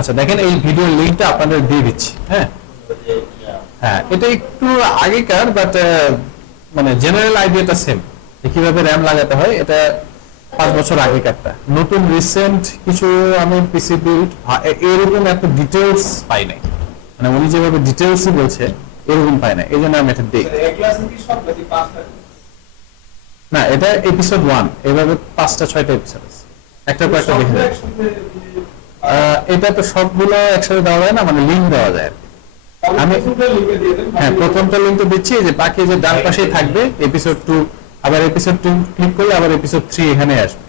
আচ্ছা দেখেন এই ভিডিওর লিংকটা আপনাদের দিয়ে দিচ্ছি। হ্যাঁ হ্যাঁ, এটা একটু আগেকার, বাট মানে জেনারেল আইডিয়াটা সেম, কিভাবে র্যাম লাগাতে হয়। এটা 5 বছর আগেকারটা। নতুন রিসেন্ট কিছু আমি পিসি বিল্ড এরকম এত ডিটেলস পাই নাই, মানে উনি যেভাবে ডিটেলসই বলছে এরকম পাই না, এই জন্য আমি এটা দেখি না। এটা এপিসোড 1, এভাবে 5টা 6টা এপিসোড আছে, একটা পর একটা দেখে যায়। এটা তো সবগুলো একসাথে দেওয়া যায় না, মানে লিঙ্ক দেওয়া যায়। আমি হ্যাঁ প্রথমটা লিঙ্ক তো দিচ্ছি, যে বাকি যে ডান পাশেই থাকবে এপিসোড 2, আবার এপিসোড 2 ক্লিক করলে আবার এপিসোড 3 এখানে আসবে।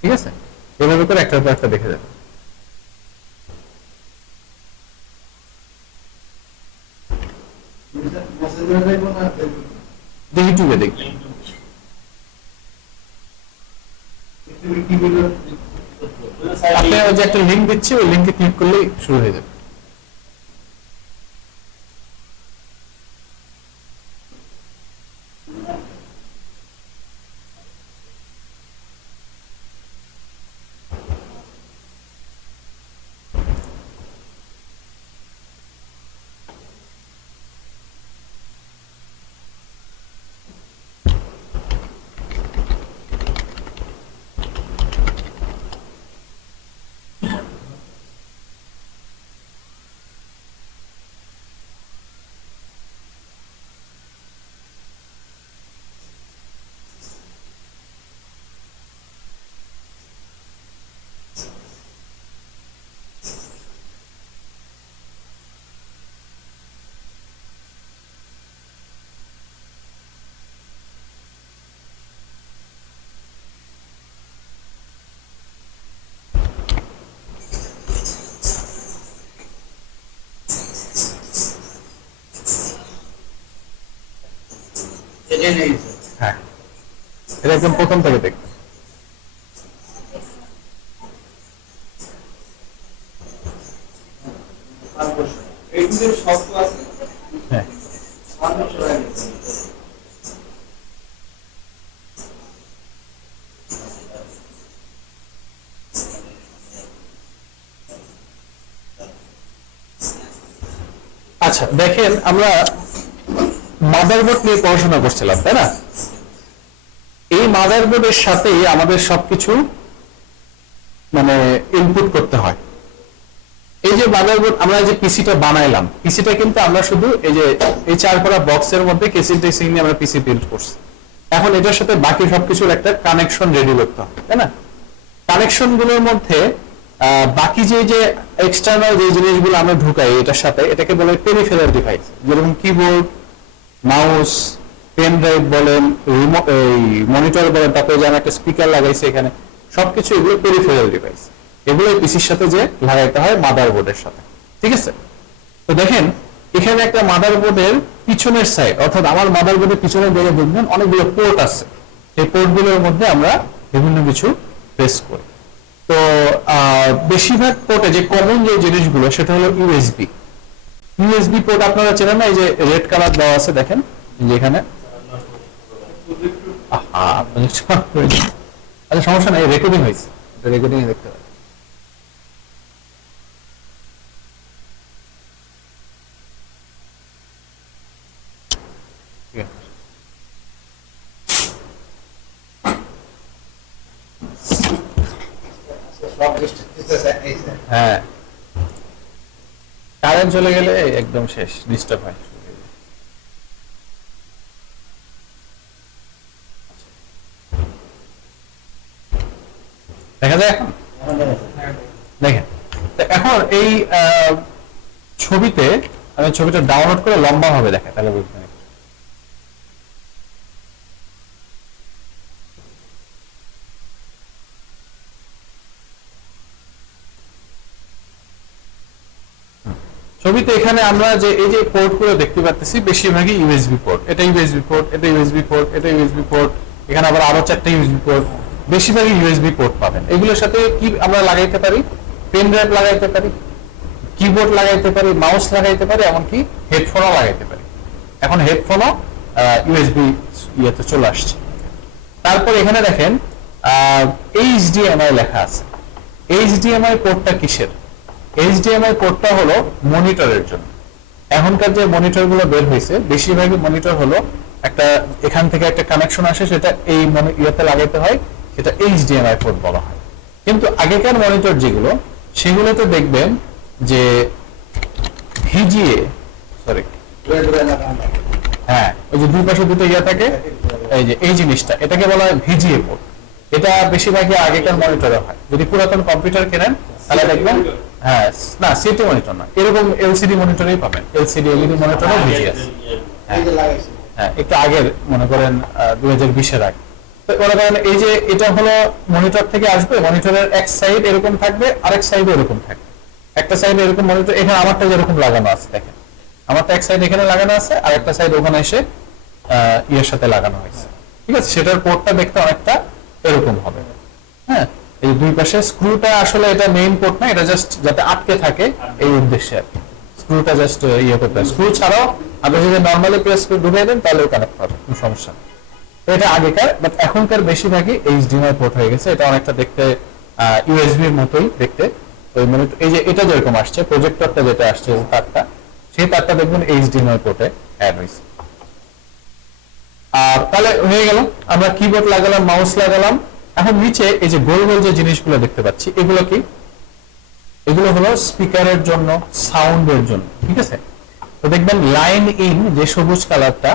ঠিক আছে, এভাবে করে একটার পর একটা দেখে যাবে। ইউটিউবে দেখবে, আপনি ওই যে একটা লিঙ্ক দিচ্ছি, ওই লিঙ্কে ক্লিক করলেই শুরু হয়ে যাবে। হ্যাঁ, এটা একদম প্রথম থেকে দেখবে। হ্যাঁ আচ্ছা দেখেন, আমরা মাদারবোর্ড নিয়ে পড়াশোনা করছিলাম, তাই না? এই মাদারবোর্ডের সাথে আমাদের সবকিছু মানে ইনপুট করতে হয়। এই যে মাদারবোর্ড আমরা যে পিসিটা বানাইলাম, পিসিটা কিন্তু আমরা শুধু এই যে এই 4 করা বক্সের মধ্যে কেসিং টেসিং নিয়ে আমরা পিসি বিল্ড করছি। এখন এটার সাথে বাকি সবকিছুর একটা কানেকশন রেডি করতে হবে, তাই না? কানেকশন গুলোর মধ্যে বাকি যে এক্সটার্নাল যে জিনিসগুলো আমরা ঢুকাই এটার সাথে, এটাকে বলে পেরিফেরাল ডিভাইস। যেরকম কিবোর্ড, মাউস, পেন ড্রাইভ বলেন, এই মনিটর বলেন, তারপরে যেন একটা স্পিকার লাগাইছে এখানে, সবকিছু এগুলো পেরিফেরাল ডিভাইস। এগুলো পিসির সাথে যে লাগাইতে হয় মাদারবোর্ডের সাথে। ঠিক আছে, তো দেখেন এখানে একটা মাদারবোর্ডের পিছনের সাইড, অর্থাৎ আমার মাদারবোর্ডের পিছনের দিকে দেখবেন অনেকগুলো পোর্ট আছে। এই পোর্টগুলোর মধ্যে আমরা বিভিন্ন কিছু প্রেস করি। তো বেশিরভাগ পোর্টে যে কমন যে জিনিসগুলো সেটা হলো ইউএসবি। ইউএসবি পোর্ট আপনারা চেনেন না? এই যে রেড কালার দেওয়া আছে দেখেন, যেখানে আচ্ছা সমস্যা নাই, রেকর্ডিং হয়েছে, রেকর্ডিং দেখতে পাবেন। হ্যাঁ, কারেন্ট চলে গেলে একদম শেষ, ডিস্টার্ব হয়। দেখা যায় এখন? দেখেন এখন এই ছবিতে আমি ছবিটা ডাউনলোড করে লম্বা হবে দেখেন, তাহলে বুঝবেন। ছবিতে এখানে আমরা যে এই যে পোর্ট গুলো দেখতে পাচ্ছি বেশিরভাগই ইউএসবি পোর্ট। এটা ইউএসবি পোর্ট, এটা ইউএসবি পোর্ট, এটা ইউএসবি পোর্ট, এখানে আবার আরো 4টা ইউএসবি পোর্ট, বেশিরভাগই ইউএসবি পোর্ট পাবেন। এগুলোর সাথে কি আমরা লাগাইতে পারি? পেন ড্রাইভ লাগাইতে পারি, কিবোর্ড লাগাইতে পারি, মাউস লাগাইতে পারি, এমনকি হেডফোনও লাগাইতে পারি। এখন হেডফোনও ইউএসবি ইয়েতে চলে আসছে। তারপর এখানে দেখেন এইচডিএমআই লেখা আছে। এইচডিএমআই পোর্টটা কিসের? এইচডিএমআই পোর্টটা হলো মনিটরের জন্য। এখনকার যে মনিটরগুলো বের হয়েছে বেশিরভাগই মনিটর হলো একটা এখান থেকে একটা কানেকশন আসে, সেটা এই ইয়েতে লাগাইতে হয়, সেটা এইচডিএমআই পোর্ট বলা হয়। কিন্তু আগেকার মনিটর যেগুলো, সেগুলোতে দেখবেন যে ভিজিএ, সরি, হ্যাঁ, ওই যে দুই পাশে দুটো ইয়ে থাকে, এই যে এই জিনিসটা, এটাকে বলা হয় ভিজিএ পোর্ট। এটা বেশিরভাগই আগেকার মনিটরে হয়। যদি পুরাতন কম্পিউটার কেনেন তাহলে দেখবেন, হ্যাঁ, না সিটি মনিটর না, এরকম এলসিডি মনিটরেই পাবেন, এলসিডি এলইডি মনিটরও ভিজিএ আছে। হ্যাঁ, একটু আগের, মনে করেন 2020-এর আগে। তো মনে করেন এই যে এটা হলো মনিটর থেকে আসবে, মনিটরের এক সাইড এরকম থাকবে, আরেক সাইড এরকম থাকবে। একটা সাইড এরকম মনিটর, এখানে আমারটা যেরকম লাগানো আছে দেখেন, আমারটা এক সাইড এখানে লাগানো আছে, আর একটা সাইড ওখানে এসে ইয়ের সাথে লাগানো হয়েছে। ঠিক আছে, সেটার পোর্টটা দেখতে অনেকটা এরকম হবে। হ্যাঁ, এই দুই পাশে স্ক্রুটা, আসলে এটা মেইন পোর্ট না, এটা জাস্ট যাতে আটকে থাকে এই উদ্দেশ্যে আর কি। স্ক্রুটা জাস্ট ইয়ে করতে হয়। স্ক্রু ছাড়াও আপনি যদি নর্মালি প্রেস করে ঢুকিয়ে দেন তাহলেও কানেক্ট হবে, কোনো সমস্যা নেই। তো এটা আগেকার, বাট এখনকার বেশিরভাগই এইচডিএমআই পোর্ট হয়ে গেছে। এটা অনেকটা দেখতে ইউএসবির মতোই দেখতে। ওই মানে এই যে এটা যেরকম আসছে, প্রজেক্টরটা যেটা আসছে তারটা, সেই তারটা দেখবেন এইচডিএমআই পোর্টে অ্যাড হয়েছে। আর তাহলে হয়ে গেল, আমরা কিবোর্ড লাগালাম, মাউস লাগালাম। এখন নিচে এই যে গোল গোল যে জিনিসগুলো দেখতে পাচ্ছি, এগুলো কি? এগুলো হলো স্পিকারের জন্য, সাউন্ডের জন্য। ঠিক আছে, তো দেখবেন লাইন ইন যে সবুজ কালারটা,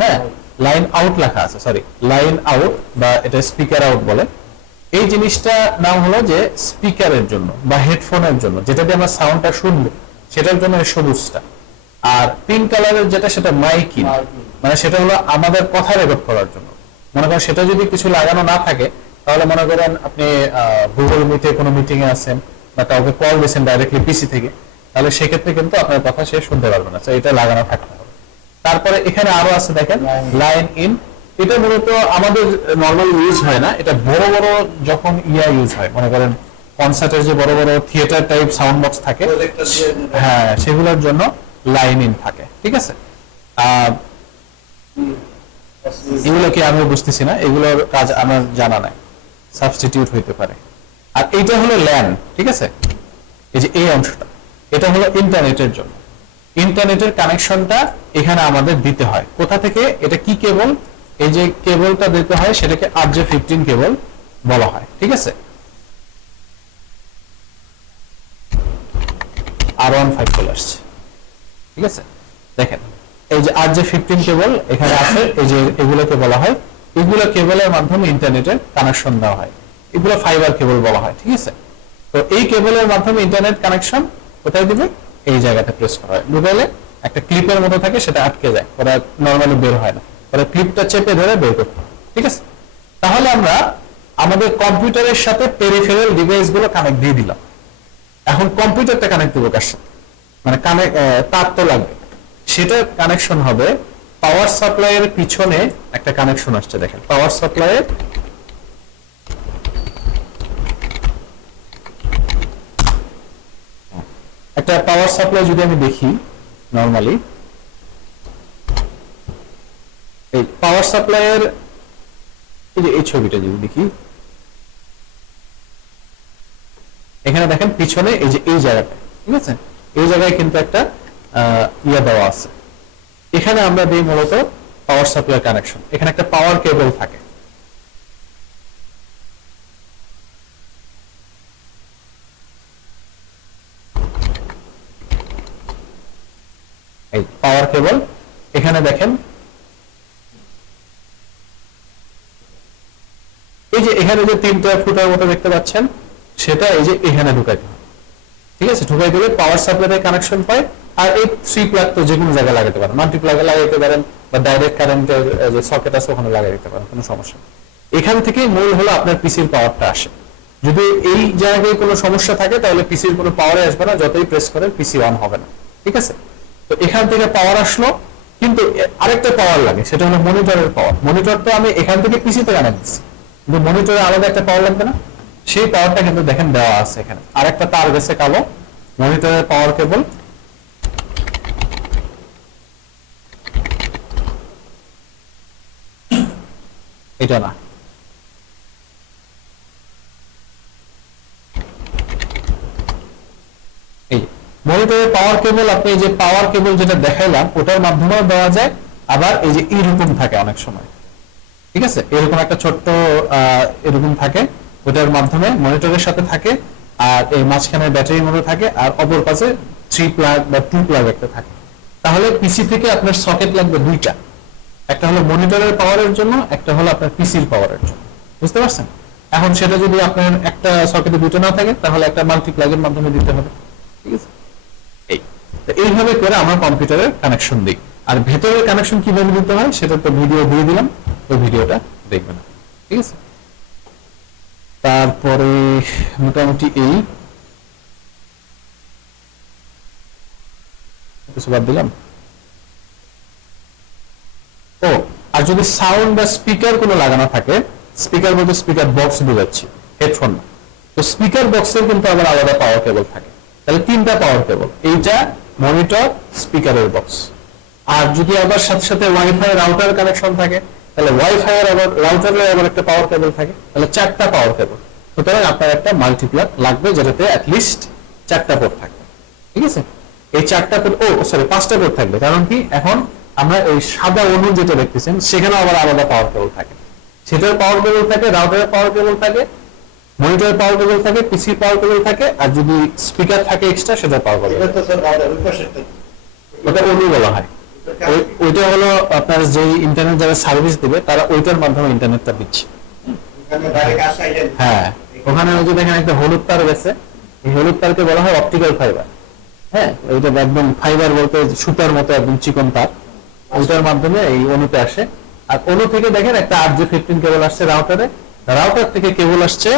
হ্যাঁ, লাইন আউট লেখা আছে, সরি, লাইন আউট, বা এটা স্পিকার আউট বলে। এই জিনিসটা নাম হলো যে স্পিকারের জন্য বা হেডফোনের জন্য, যেটা দিয়ে আমরা সাউন্ডটা শুনবো, সেটার জন্য এই সবুজটা। আর পিঙ্ক কালারের যেটা, সেটা মাইক ইন, মানে সেটা হলো আমাদের কথা রেকর্ড করার জন্য। মনে করেন সেটা যদি কিছু লাগানো না থাকে, তাহলে মনে করেন আপনি গুগল মিটে কোনো মিটিং এ আছেন, বা কাউকে কল দিয়েছেন ডাইরেক্টলি পিসি থেকে, তাহলে সেক্ষেত্রে কিন্তু আপনার কথা সে শুনতে পারবে না, এটা লাগানো থাকতে হবে। তারপরে এখানে আরো আছে দেখেন, লাইন ইন। এটা মূলত আমাদের নর্মাল ইউজ হয় না, এটা বড় বড় যখন ইউজ হয়, মনে করেন কনসার্টের যে বড় বড় থিয়েটার টাইপ সাউন্ড বক্স থাকে, হ্যাঁ, সেগুলোর জন্য লাইন ইন থাকে। ঠিক আছে, এগুলো কি আমি বুঝতেছি না, এগুলোর কাজ আমার জানা নাই, সাবস্টিটিউট হইতে পারে। আর এইটা হলো ল্যান। ঠিক আছে, এই যে এই অংশটা, এটা হলো ইন্টারনেটের জন্য। ইন্টারনেটের কানেকশনটা এখানে আমাদের দিতে হয়। কোথা থেকে? এটা কি কেবল? এই যে কেবলটা দিতে হয় সেটাকে RJ15 কেবল বলা হয়। ঠিক আছে, R15 চলে আসছে। ঠিক আছে, দেখেন এই যে RJ15 কেবল এখানে আছে, এই যে এগুলোকে বলা হয়, এগুলো কেবলের মাধ্যমে ইন্টারনেটের কানেকশন দেওয়া হয়, এগুলো ফাইবার কেবল বলা হয়। ঠিক আছে, তো এই কেবলের মাধ্যমে ইন্টারনেট কানেকশন কোথায় দিবে? এই জায়গাটা প্রেস করা হয়। মোবাইলে একটা ক্লিপের মতো থাকে, সেটা আটকে যায়, ওরা নরমালি বের হয় না, ওরা ক্লিপটা চেপে ধরে বের করতে হয়। ঠিক আছে, তাহলে আমরা আমাদের কম্পিউটারের সাথে পেরিফেরাল ডিভাইস গুলো কানেক্ট দিয়ে দিলাম। এখন কম্পিউটারটা কানেক্ট দেবো কার সাথে? মানে তার তো লাগবে, সেটা কানেকশন হবে পাওয়ার সাপ্লাইয়ের পিছনে একটা কানেকশন আসছে, দেখেন পাওয়ার সাপ্লাইয়ের একটা পাওয়ার সাপ্লাই যদি আমি দেখি নরমালি, এই পাওয়ার সাপ্লাইয়ের এই যে এই ছবিটা যদি দেখি, এখানে দেখেন পিছনে এই যে এই জায়গাটা, ঠিক আছে, এই জায়গায় কিন্তু একটা ইয়া দেওয়া আছে। এখানে আমরা দিই মূলত পাওয়ার সাপ্লাই কানেকশন, এখানে একটা পাওয়ার কেবল থাকে। এই পাওয়ার কেবল এখানে দেখেন, এই যে এখানে যে তিনটা ফুটার মতো দেখতে পাচ্ছেন, সেটা এই যে এখানে ঢুকাইতে হবে। ঠিক আছে, ঢুকাই দিলে পাওয়ার সাপ্লাই কানেকশন পায়। আর এই 3 প্লাগ তো যে কোনো জায়গায় লাগাতে পারেন, মাল্টি প্লাগে লাগাইতে পারেন, বা ডাইরেক্ট কারেন্টের যে সকেট আছে ওখানে লাগাই দিতে পারেন, কোনো সমস্যা নেই। এখান থেকে মূল হলো আপনার পিসির পাওয়ারটা আসে। যদি এই জায়গায় কোনো সমস্যা থাকে তাহলে পিসির কোনো পাওয়ারে আসবে না, যতই প্রেস করেন পিসি অন হবে না। ঠিক আছে, তো এখান থেকে পাওয়ার আসলো, কিন্তু আরেকটা পাওয়ার লাগে, সেটা হলো মনিটরের পাওয়ার। মনিটর তো আমি এখান থেকে পিসিতে কানেক্ট দিচ্ছি, কিন্তু মনিটরে আলাদা একটা পাওয়ার লাগবে না? সেই পাওয়ারটা কিন্তু দেখেন দেওয়া আছে এখানে, আরেকটা তার গেছে কালো, মনিটরের পাওয়ার কেবল। এটা না, মনিটরের পাওয়ার কেবল, আপনি এই যে পাওয়ার কেবল যেটা দেখাইলাম ওটার মাধ্যমেও দেওয়া যায়, আবার এই যে এরকম থাকে অনেক সময়, ঠিক আছে, এরকম একটা ছোট্ট এরকম থাকে, ওটার মাধ্যমে মনিটরের সাথে থাকে, আর এই মাঝখানে ব্যাটারির মধ্যে থাকে, আর অপর পাশে 3 প্লাগ বা 2 প্লাগ একটা থাকে। তাহলে পিসি থেকে আপনার সকেট লাগবে দুইটা, একটা হলো মনিটরের পাওয়ারের জন্য, একটা হলো আপনার পিসির পাওয়ারের জন্য, বুঝতে পারছেন? এখন সেটা যদি আপনার একটা সকেটে দুটো না থাকে তাহলে একটা মাল্টি প্লাগের মাধ্যমে দিতে হবে, ঠিক আছে? এই তো এইভাবে করে আমরা কম্পিউটারের কানেকশন দিই। আর ভেতরের কানেকশন কিভাবে দিতে হয় সেটা তো ভিডিও দিয়ে দিলাম, ওই ভিডিওটা দেখবেন, ঠিক আছে? তারপরে মোটামুটি এই কিছু বাদ দিলাম। ও, আর যদি সাউন্ড বা স্পিকার কোনো লাগানো থাকে, স্পিকার বলতে স্পিকার বক্স বোঝাচ্ছি, হেডফোন না, তো স্পিকার বক্সের কিন্তু আবার আলাদা পাওয়ার কেবল থাকে। তাহলে 3টা পাওয়ার কেবল, এইটা, মনিটর, স্পিকারের বক্স। আর যদি আবার সাথে সাথে ওয়াইফাই রাউটার কানেকশন থাকে তাহলে ওয়াইফাই এর আবার রাউটারের আবার একটা পাওয়ার কেবল থাকে, তাহলে 4টা পাওয়ার কেবল। সুতরাং আপনার একটা মাল্টিপ্লাগ লাগবে যেটাতে অ্যাটলিস্ট 4টা পোর্ট থাকবে, ঠিক আছে? এই 4টা পোর্ট, ও সরি 5টা পোর্ট থাকবে, কারণ কি এখন আমরা এই সাদা অণু যেটা দেখতেছেন সেখানে আবার আলাদা পাওয়ার কেবল থাকে, সেটার পাওয়ার কেবল থাকে, রাউটারের পাওয়ার কেবল থাকে, মনিটরের পাওয়ার কেবল থাকে, পিসির পাওয়ার কেবল থাকে, আর যদি স্পিকার থাকে এক্সট্রা সেটার পাওয়ার কেবল। এটা তো স্যার রাউটার ওই পাশেরটা কি? ওটা অণু বলা হয়। ওইটা হলো আপনার যে ইন্টারনেট যারা সার্ভিস দিবে তারা ওইটার মাধ্যমে ইন্টারনেটটা দিচ্ছে। ওখানে ডাইরেক্ট আসা যায়। হ্যাঁ, ওখানে ওই যে দেখেন একটা হলুদ তার গেছে, এই হলুদ তারকে বলা হয় অপটিক্যাল ফাইবার। হ্যাঁ, ওইটা একদম ফাইবার বলতে সুতার মতো একদম চিকন তার, ওইটার মাধ্যমে এই অণুতে আসে। আর অণু থেকে দেখেন একটা RJ15 কেবল আসছে রাউটারে, রাউটার থেকে কেবল আসছে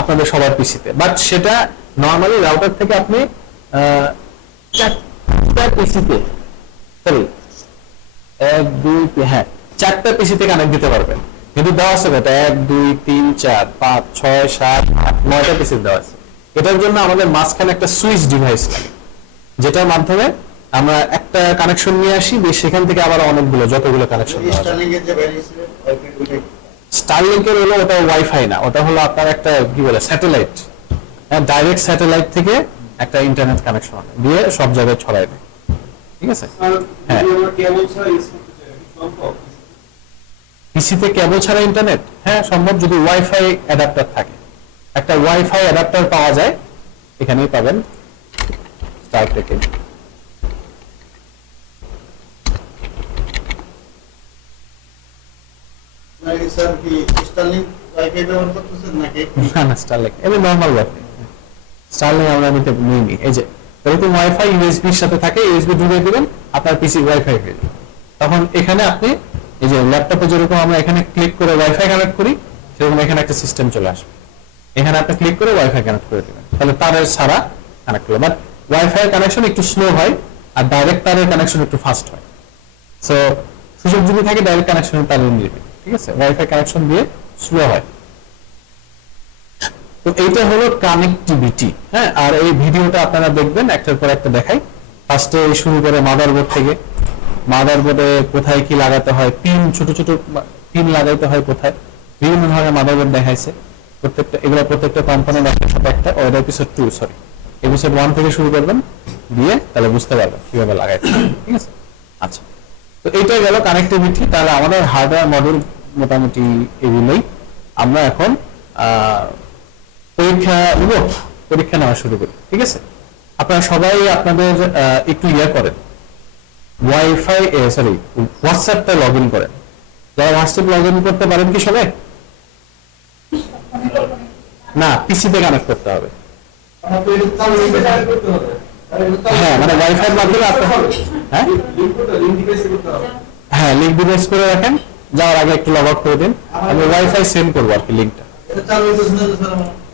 আপনাদের সবার পিসিতে, বাট সেটা নরমালি রাউটার থেকে আপনি 4টা পিসিতে, সরি 1 2 হ্যাঁ 4টা পিসিতে কানেক্ট দিতে পারবেন, কিন্তু দেওয়া আছে এটা 1 2 3 4 5 6 7 8 9টা পিসি দেওয়া আছে। এটার জন্য আমাদের মাঝখানে একটা সুইচ ডিভাইস লাগে, যেটার মাধ্যমে আমরা একটা কানেকশন নিয়ে আসি, দিয়ে সেখান থেকে আবার অনেকগুলো যতগুলো কানেকশন দেওয়া যায়। স্টারলিংক এর যে বাইরে ওয়াইফাই ওইটাই। স্টারলিংকের হলো ওটা ওয়াইফাই না, ওটা হলো আপনার একটা কি বলে স্যাটেলাইট, হ্যাঁ, ডাইরেক্ট স্যাটেলাইট থেকে একটা ইন্টারনেট কানেকশন দিয়ে সব জায়গায় ছড়ায় দেয়, ঠিক আছে? হ্যাঁ, পিসিতে কেবল ছাড়া ইন্টারনেট, হ্যাঁ সম্ভব, যদি ওয়াইফাই অ্যাডাপ্টার থাকে। একটা ওয়াইফাই অ্যাডাপ্টার পাওয়া যায়, এখানেই পাবেন স্টার থেকে। মানে স্যার কি স্টারলিংক ওয়াইফাই ব্যবহার করতেছেন নাকি? না না, স্টারলিংক এমনি নরমাল ওয়াইফাই, স্টারলিংক আমরা নিতে নিইনি। এই যে এরকম ওয়াইফাই ইউএসবির সাথে থাকে, ইউএসবি ঢুকিয়ে দিবেন, আপনার পিসি ওয়াইফাই হয়ে যাবে। তখন এখানে আপনি এই যে ল্যাপটপে যেরকম আমরা এখানে ক্লিক করে ওয়াইফাই কানেক্ট করি, সেরকম এখানে একটা সিস্টেম চলে আসবে, এখানে আপনি ক্লিক করে ওয়াইফাই কানেক্ট করে দিবেন, তাহলে তারের ছাড়া কানেক্ট করবে। বাট ওয়াইফাই কানেকশন একটু স্লো হয়, আর ডাইরেক্ট তারের কানেকশন একটু ফাস্ট হয়। সো সুযোগ যদি থাকে ডাইরেক্ট কানেকশন তারের নিবে, ঠিক আছে? ওয়াইফাই কানেকশন দিয়ে স্লো হয়। তো এইটা হলো কানেক্টিভিটি, হ্যাঁ। আর এই ভিডিওটা আপনারা দেখবেন, একটার পর একটা দেখাই। ফার্স্টে শুরু করে মাদারবোর্ড থেকে, মাদারবোর্ডে কোথায় কি লাগাতে হয়, পিন, ছোট ছোট পিন লাগাইতে হয় কোথায়, বিভিন্ন ধরনের মাদারবোর্ড দেখাইছে। প্রত্যেকটা কম্পোনেন্ট একটার সাথে একটা, ওর এপিসোড 2 সরি এপিসোড 1 থেকে শুরু করবেন, দিয়ে তাহলে বুঝতে পারবেন কিভাবে লাগাইতে হয়, ঠিক আছে? আচ্ছা, তো এইটাই গেল কানেক্টিভিটি। তাহলে আমাদের হার্ডওয়্যার মডেল মোটামুটি এগুলোই। আমরা এখন পরীক্ষা নেওয়া শুরু করি, ঠিক আছে? আপনারা সবাই আপনাদের একটু করেন, ওয়াইফাই সরি হোয়াটসঅ্যাপটা লগ ইন করেন। যারা হোয়াটসঅ্যাপ লগ ইন করতে পারেন কি সবাই? না, পিসিতে কানেক্ট করতে হবে। হ্যাঁ, মানে ওয়াইফাই মাধ্যমে হ্যাঁ লিঙ্ক ডিভাইস করে রাখেন, যাওয়ার আগে একটু লগ আউট করে দিন, আমি ওয়াইফাই সেন্ড করবো আর কি লিঙ্কটা।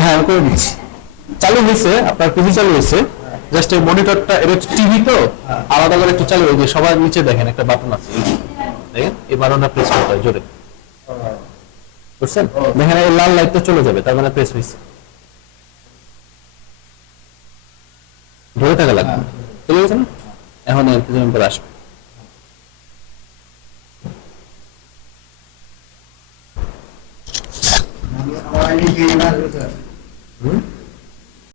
হ্যাঁ, আমি করে দিচ্ছি। চালু হয়েছে, আপনার পিসি চালু হয়েছে, জাস্ট এই মনিটরটা, এটা টিভি তো আলাদা করে একটু চালু হয়েছে। সবার নিচে দেখেন একটা বাটন আছে, দেখেন এই বাটনটা প্রেস করতে হয় জোরে, বুঝছেন? দেখেন এই লাল লাইটটা চলে যাবে, তার মানে প্রেস হয়েছে। ধরে থাকা লাগবে, চলে গেছে না? এখন এর আসবে।